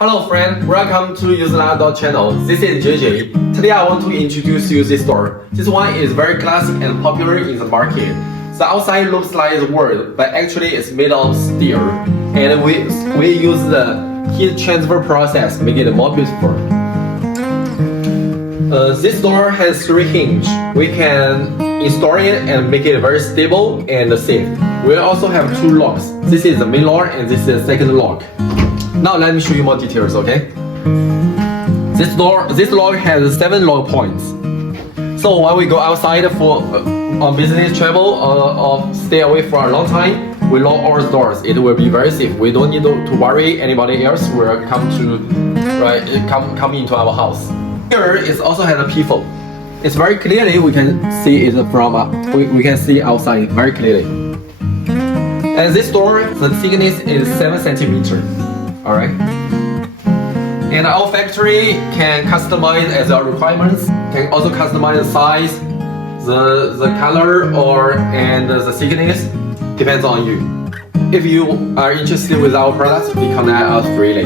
Hello friend, welcome to USELUCK channel. This is JJ. Today I want to introduce you this door. This one is very classic and popular in the market. The outside looks like wood, but actually it's made of steel. And we use the heat transfer process, make it more beautiful. This door has 3 hinges. We can install it and make it very stable and safe. We also have 2 locks. This is the main lock and this is the second lock. Now let me show you more details, okay? This lock has 7 lock points. So when we go outside for on business travel or stay away for a long time, we lock our doors. It will be very safe. We don't need to worry anybody else will come into our house. Here it also has a peephole. It's very clearly we can see it from we can see outside very clearly. And this door, the thickness is 7 centimeters. Alright. And our factory can customize as our requirements. Can also customize the size, the color and the thickness. Depends on you. If you are interested with our products, we connect us freely.